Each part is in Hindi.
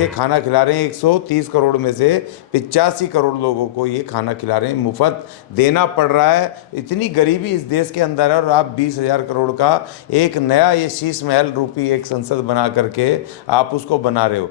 के खाना खिला रहे हैं। 130 करोड़ में से 85 करोड़ लोगों को ये खाना खिला रहे हैं, मुफ्त देना पड़ रहा है। इतनी गरीबी इस देश के अंदर है और आप 20,000 करोड़ का एक नया ये शीश महल रूपी एक संसद बना करके आप उसको बना रहे हो।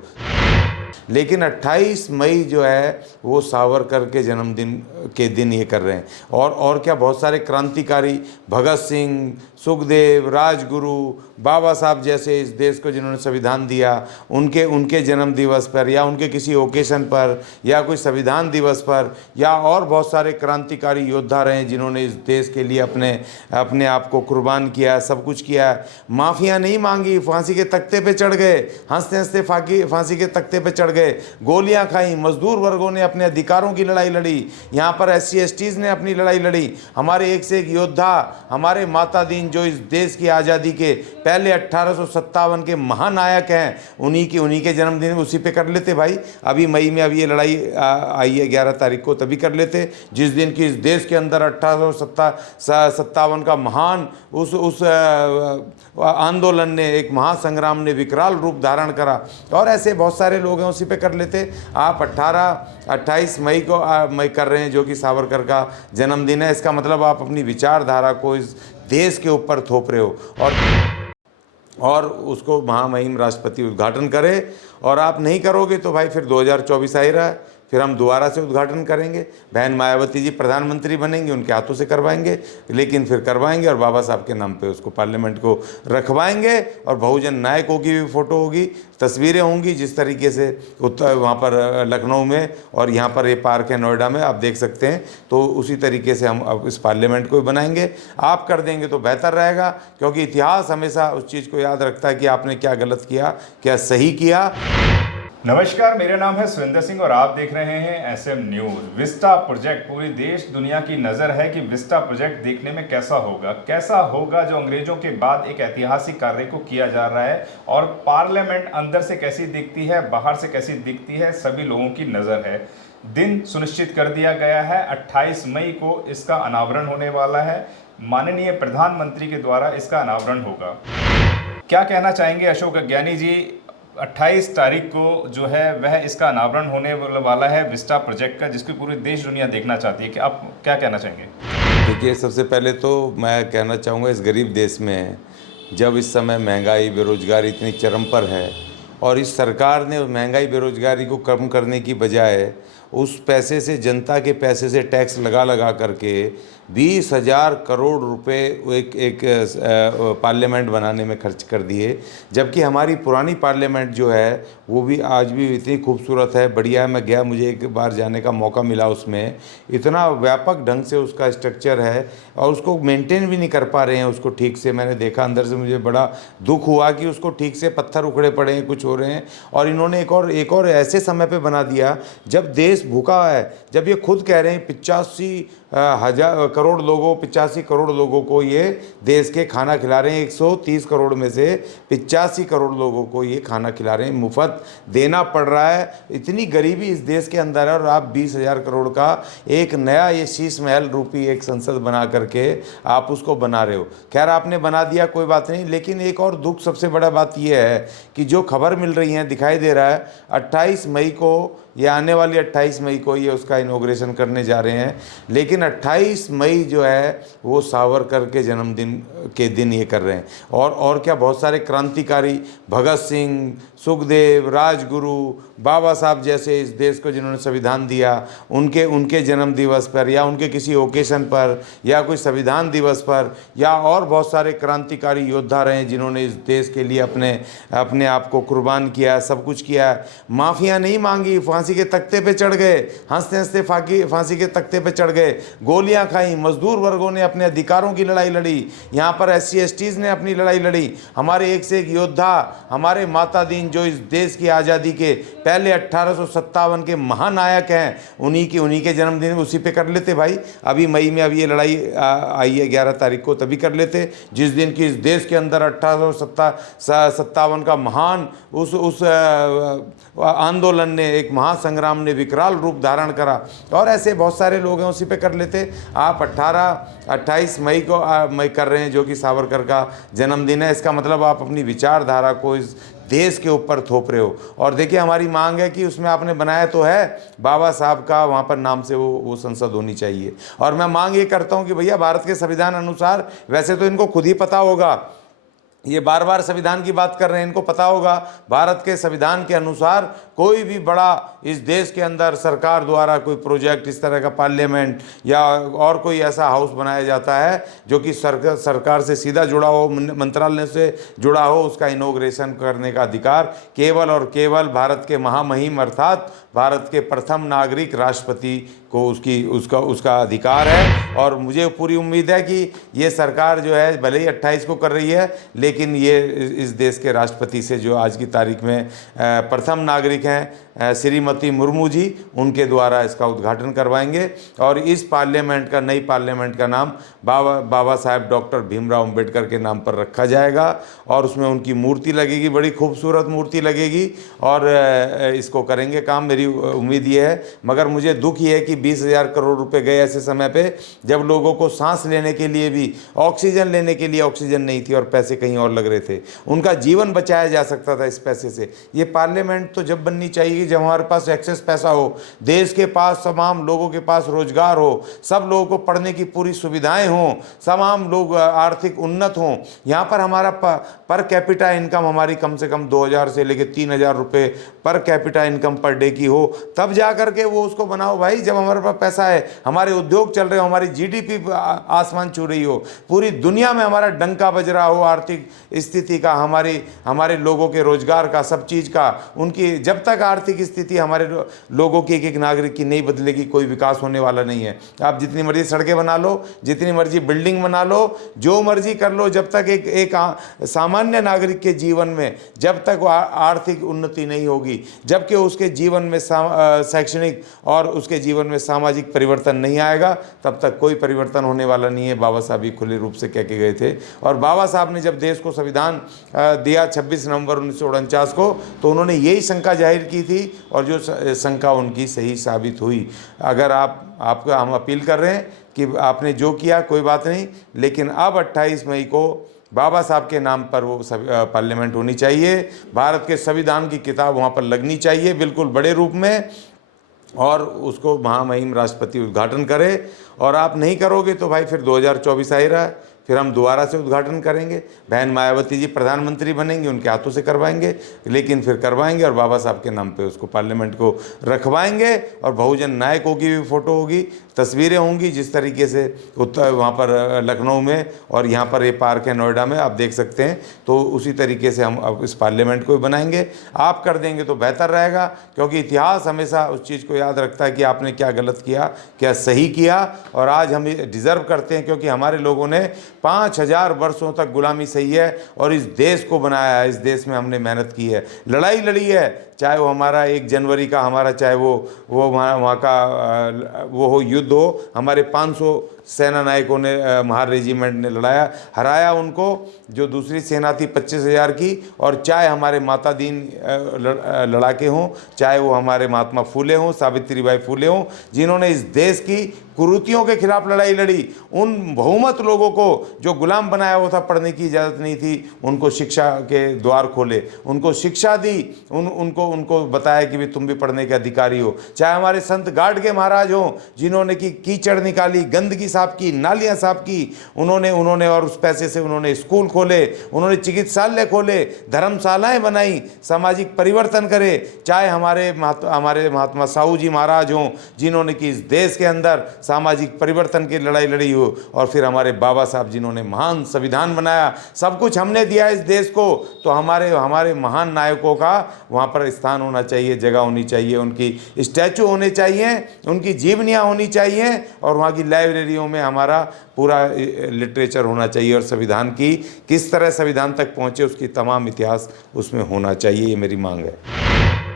लेकिन 28 मई जो है वो सावरकर के जन्मदिन के दिन ये कर रहे हैं। और क्या बहुत सारे क्रांतिकारी भगत सिंह, सुखदेव, राजगुरु, बाबा साहब जैसे इस देश को जिन्होंने संविधान दिया, उनके जन्म दिवस पर या उनके किसी ओकेशन पर या कोई संविधान दिवस पर या और बहुत सारे क्रांतिकारी योद्धा रहे जिन्होंने इस देश के लिए अपने आप को कुर्बान किया, सब कुछ किया। माफ़ियाँ नहीं मांगी, फांसी के तख्ते पे चढ़ गए, हंसते हंसते फांसी के तख्ते पे चढ़ गए, गोलियां खाई। मजदूर वर्गों ने अपने अधिकारों की लड़ाई लड़ी, यहाँ पर SC STs ने अपनी लड़ाई लड़ी। हमारे एक से एक योद्धा, हमारे माता दीन जो इस देश की आज़ादी के पहले 1857 के महानायक हैं, उन्हीं के जन्मदिन उसी पे कर लेते भाई। अभी मई में अभी ये लड़ाई आई है 11 तारीख को, तभी कर लेते जिस दिन की इस देश के अंदर 1857 का महान उस आंदोलन ने, एक महासंग्राम ने विकराल रूप धारण करा। और ऐसे बहुत सारे लोग हैं, उसी पे कर लेते। आप 28 मई को मई कर रहे हैं जो कि सावरकर का जन्मदिन है। इसका मतलब आप अपनी विचारधारा को इस देश के ऊपर थोप रहे हो और उसको महामहिम राष्ट्रपति उद्घाटन करे। और आप नहीं करोगे तो भाई फिर 2024 आ ही रहा है, फिर हम दोबारा से उद्घाटन करेंगे। बहन मायावती जी प्रधानमंत्री बनेंगे, उनके हाथों से करवाएंगे, लेकिन फिर करवाएंगे और बाबा साहब के नाम पे उसको पार्लियामेंट को रखवाएंगे। और बहुजन नायकों की भी फ़ोटो होगी, तस्वीरें होंगी, जिस तरीके से वहाँ पर लखनऊ में और यहाँ पर ये पार्क है नोएडा में, आप देख सकते हैं। तो उसी तरीके से हम अब इस पार्लियामेंट को भी बनाएंगे। आप कर देंगे तो बेहतर रहेगा, क्योंकि इतिहास हमेशा उस चीज़ को याद रखता है कि आपने क्या गलत किया, क्या सही किया। नमस्कार, मेरा नाम है सुरेंद्र सिंह और आप देख रहे हैं SM न्यूज़। विस्टा प्रोजेक्ट, पूरी देश दुनिया की नज़र है कि विस्टा प्रोजेक्ट देखने में कैसा होगा जो अंग्रेजों के बाद एक ऐतिहासिक कार्य को किया जा रहा है। और पार्लियामेंट अंदर से कैसी दिखती है, बाहर से कैसी दिखती है, सभी लोगों की नज़र है। दिन सुनिश्चित कर दिया गया है, 28 मई को इसका अनावरण होने वाला है। माननीय प्रधानमंत्री के द्वारा इसका अनावरण होगा। क्या कहना चाहेंगे अशोक गगयानी जी? 28 तारीख को जो है वह इसका अनावरण होने वाला है विस्टा प्रोजेक्ट का, जिसकी पूरी देश दुनिया देखना चाहती है। कि आप क्या कहना चाहेंगे? देखिए, सबसे पहले तो मैं कहना चाहूँगा, इस गरीब देश में जब इस समय महंगाई, बेरोजगारी इतनी चरम पर है और इस सरकार ने महंगाई बेरोजगारी को कम करने की बजाय उस पैसे से, जनता के पैसे से टैक्स लगा करके 20,000 करोड़ रुपए एक पार्लियामेंट बनाने में खर्च कर दिए। जबकि हमारी पुरानी पार्लियामेंट जो है वो भी आज भी इतनी खूबसूरत है, बढ़िया है। मैं गया, मुझे एक बार जाने का मौका मिला। उसमें इतना व्यापक ढंग से उसका स्ट्रक्चर है और उसको मेंटेन भी नहीं कर पा रहे हैं उसको ठीक से। मैंने देखा अंदर से, मुझे बड़ा दुख हुआ कि उसको ठीक से पत्थर उखड़े पड़े हैं, कुछ हो रहे हैं। और इन्होंने एक और ऐसे समय पे बना दिया जब देश भूखा है, जब ये खुद कह रहे हैं 85 करोड़ लोगों को ये देश के खाना खिला रहे हैं। 130 करोड़ में से 85 करोड़ लोगों को ये खाना खिला रहे हैं, मुफ्त देना पड़ रहा है। इतनी गरीबी इस देश के अंदर है और आप 20,000 करोड़ का एक नया ये शीश महल रूपी एक संसद बना करके आप उसको बना रहे हो। खैर, आपने बना दिया, कोई बात नहीं। लेकिन एक और दुख, सबसे बड़ा बात यह है कि जो खबर मिल रही है, दिखाई दे रहा है 28 मई को, ये आने वाली 28 मई को ये उसका इनॉग्रेशन करने जा रहे हैं। लेकिन 28 मई जो है वो सावरकर के जन्मदिन के दिन ये कर रहे हैं। और क्या बहुत सारे क्रांतिकारी भगत सिंह, सुखदेव, राजगुरु, बाबा साहब जैसे इस देश को जिन्होंने संविधान दिया, उनके जन्म दिवस पर या उनके किसी ओकेशन पर या कोई संविधान दिवस पर या और बहुत सारे क्रांतिकारी योद्धा रहे जिन्होंने इस देश के लिए अपने आप को कुर्बान किया, सब कुछ किया। माफ़ियाँ नहीं मांगी, फांसी के तख्ते पे चढ़ गए, हंसते हंसते फांसी के तख्ते पे चढ़ गए, गोलियां खाई। मजदूर वर्गों ने अपने अधिकारों की लड़ाई लड़ी, यहाँ पर SC STs ने अपनी लड़ाई लड़ी। हमारे एक से एक योद्धा, हमारे माता दीन जो इस देश की आज़ादी के पहले 1857 के महानायक हैं, उन्हीं के जन्मदिन उसी पे कर लेते भाई। अभी मई में अभी ये लड़ाई आई है 11 तारीख को, तभी कर लेते जिस दिन की इस देश के अंदर 1857 का महान उस आंदोलन ने, एक महासंग्राम ने विकराल रूप धारण करा। और ऐसे बहुत सारे लोग हैं, उसी पे कर लेते। आप 28 मई को मई कर रहे हैं जो कि सावरकर का जन्मदिन है। इसका मतलब आप अपनी विचारधारा को इस देश के ऊपर थोप रहे हो। और देखिए हमारी मांग है कि उसमें आपने बनाया तो है बाबा साहब का वहाँ पर नाम से वो संसद होनी चाहिए। और मैं मांग ये करता हूँ कि भैया भारत के संविधान अनुसार, वैसे तो इनको खुद ही पता होगा, ये बार बार संविधान की बात कर रहे हैं, इनको पता होगा भारत के संविधान के अनुसार कोई भी बड़ा इस देश के अंदर सरकार द्वारा कोई प्रोजेक्ट, इस तरह का पार्लियामेंट या और कोई ऐसा हाउस बनाया जाता है जो कि सरकार से सीधा जुड़ा हो, मंत्रालय से जुड़ा हो, उसका इनॉग्रेशन करने का अधिकार केवल और केवल भारत के महामहिम अर्थात भारत के प्रथम नागरिक राष्ट्रपति को उसका अधिकार है। और मुझे पूरी उम्मीद है कि ये सरकार जो है भले ही 28 को कर रही है, लेकिन ये इस देश के राष्ट्रपति से जो आज की तारीख में प्रथम नागरिक हैं श्रीमती मुर्मू जी, उनके द्वारा इसका उद्घाटन करवाएंगे। और इस पार्लियामेंट का, नई पार्लियामेंट का नाम बाबा साहेब डॉक्टर भीमराव अंबेडकर के नाम पर रखा जाएगा। और उसमें उनकी मूर्ति लगेगी, बड़ी खूबसूरत मूर्ति लगेगी। और इसको करेंगे काम, मेरी उम्मीद ये है। मगर मुझे दुख ये है कि 20,000 करोड़ रुपए गए ऐसे समय पे जब लोगों को सांस लेने के लिए भी, ऑक्सीजन लेने के लिए ऑक्सीजन नहीं थी और पैसे कहीं और लग रहे थे। उनका जीवन बचाया जा सकता था इस पैसे से। ये पार्लियामेंट तो जब बननी चाहिए जब हमारे पास एक्सेस पैसा हो, देश के पास तमाम लोगों के पास रोजगार हो, सब लोगों को पढ़ने की पूरी सुविधाएं हों, तमाम लोग आर्थिक उन्नत हों। यहाँ पर हमारा पर कैपिटा इनकम हमारी कम से कम 2,000 से लेकर 3,000 रुपये per capita income per day की हो, तब जा करके वो उसको बनाओ भाई। जब हमारे पास पैसा है, हमारे उद्योग चल रहे हो, हमारी जीडीपी आसमान छू रही हो, पूरी दुनिया में हमारा डंका बज रहा हो आर्थिक स्थिति का, हमारे लोगों के रोजगार का, सब चीज़ का, उनकी जब तक आर्थिक स्थिति हमारे लोगों की, एक नागरिक की नहीं बदलेगी, कोई विकास होने वाला नहीं है। आप जितनी मर्जी सड़कें बना लो, जितनी मर्जी बिल्डिंग बना लो, जो मर्जी कर लो, जब तक एक सामान्य नागरिक के जीवन में जब तक आर्थिक उन्नति नहीं होगी, जबकि उसके जीवन में शैक्षणिक और उसके जीवन में सामाजिक परिवर्तन नहीं आएगा, तब तक कोई परिवर्तन होने वाला नहीं है। बाबा साहब भी खुले रूप से कह के गए थे। और बाबा साहब ने जब देश को संविधान दिया 26 नवंबर 1949 को, तो उन्होंने यही शंका जाहिर की थी और जो शंका उनकी सही साबित हुई। अगर आपको हम अपील कर रहे हैं कि आपने जो किया कोई बात नहीं, लेकिन अब 28 मई को बाबा साहब के नाम पर वो पार्लियामेंट होनी चाहिए। भारत के संविधान की किताब वहाँ पर लगनी चाहिए बिल्कुल बड़े रूप में, और उसको महामहिम राष्ट्रपति उद्घाटन करे। और आप नहीं करोगे तो भाई फिर 2024 आ ही रहा है, फिर हम दोबारा से उद्घाटन करेंगे। बहन मायावती जी प्रधानमंत्री बनेंगे, उनके हाथों से करवाएंगे, लेकिन फिर करवाएंगे और बाबा साहब के नाम पे उसको पार्लियामेंट को रखवाएंगे। और बहुजन नायकों की भी फ़ोटो होगी, तस्वीरें होंगी, जिस तरीके से उत्तर वहाँ पर लखनऊ में और यहाँ पर ये पार्क है नोएडा में, आप देख सकते हैं। तो उसी तरीके से हम अब इस पार्लियामेंट को बनाएंगे। आप कर देंगे तो बेहतर रहेगा, क्योंकि इतिहास हमेशा उस चीज़ को याद रखता है कि आपने क्या गलत किया, क्या सही किया। और आज हम डिज़र्व करते हैं, क्योंकि हमारे लोगों ने 5,000 वर्षों तक गुलामी सही है और इस देश को बनाया है। इस देश में हमने मेहनत की है, लड़ाई लड़ी है, चाहे वो हमारा 1 जनवरी का हमारा, चाहे वो वहाँ का वो हो युद्ध हो, हमारे 500 सेना नायकों ने, महार रेजिमेंट ने हराया उनको, जो दूसरी सेना थी 25,000 की। और चाहे हमारे माता दीन लड़ाके हों, चाहे वो हमारे महात्मा फूले हों, सावित्रीबाई फूले हों, जिन्होंने इस देश की कुरीतियों के खिलाफ लड़ाई लड़ी। उन बहुमत लोगों को जो गुलाम बनाया हुआ था, पढ़ने की इजाज़त नहीं थी, उनको शिक्षा के द्वार खोले, उनको शिक्षा दी, उनको बताया कि भी तुम भी पढ़ने के अधिकारी हो। चाहे हमारे संत गार्ड के महाराज हों, जिन्होंने कीचड़ निकाली, गंदगी साफ की, नालियाँ साफ की, उन्होंने और उस पैसे से उन्होंने स्कूल खोले, उन्होंने चिकित्सालय खोले, धर्मशालाएँ बनाई, सामाजिक परिवर्तन करे। चाहे हमारे महात्मा साहू जी महाराज हों, जिन्होंने कि इस देश के अंदर सामाजिक परिवर्तन की लड़ाई लड़ी हो। और फिर हमारे बाबा साहब जिन्होंने महान संविधान बनाया, सब कुछ हमने दिया इस देश को। तो हमारे महान नायकों का वहाँ पर स्थान होना चाहिए, जगह होनी चाहिए, उनकी स्टैचू होने चाहिए, उनकी जीवनियाँ होनी चाहिए, और वहाँ की लाइब्रेरियों में हमारा पूरा लिटरेचर होना चाहिए। और संविधान की किस तरह संविधान तक पहुँचे उसकी तमाम इतिहास उसमें होना चाहिए, ये मेरी मांग है।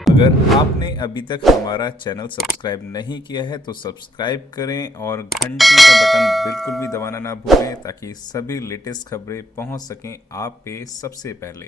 अगर आपने अभी तक हमारा चैनल सब्सक्राइब नहीं किया है तो सब्सक्राइब करें और घंटी का बटन बिल्कुल भी दबाना ना भूलें, ताकि सभी लेटेस्ट खबरें पहुंच सकें आप पे सबसे पहले।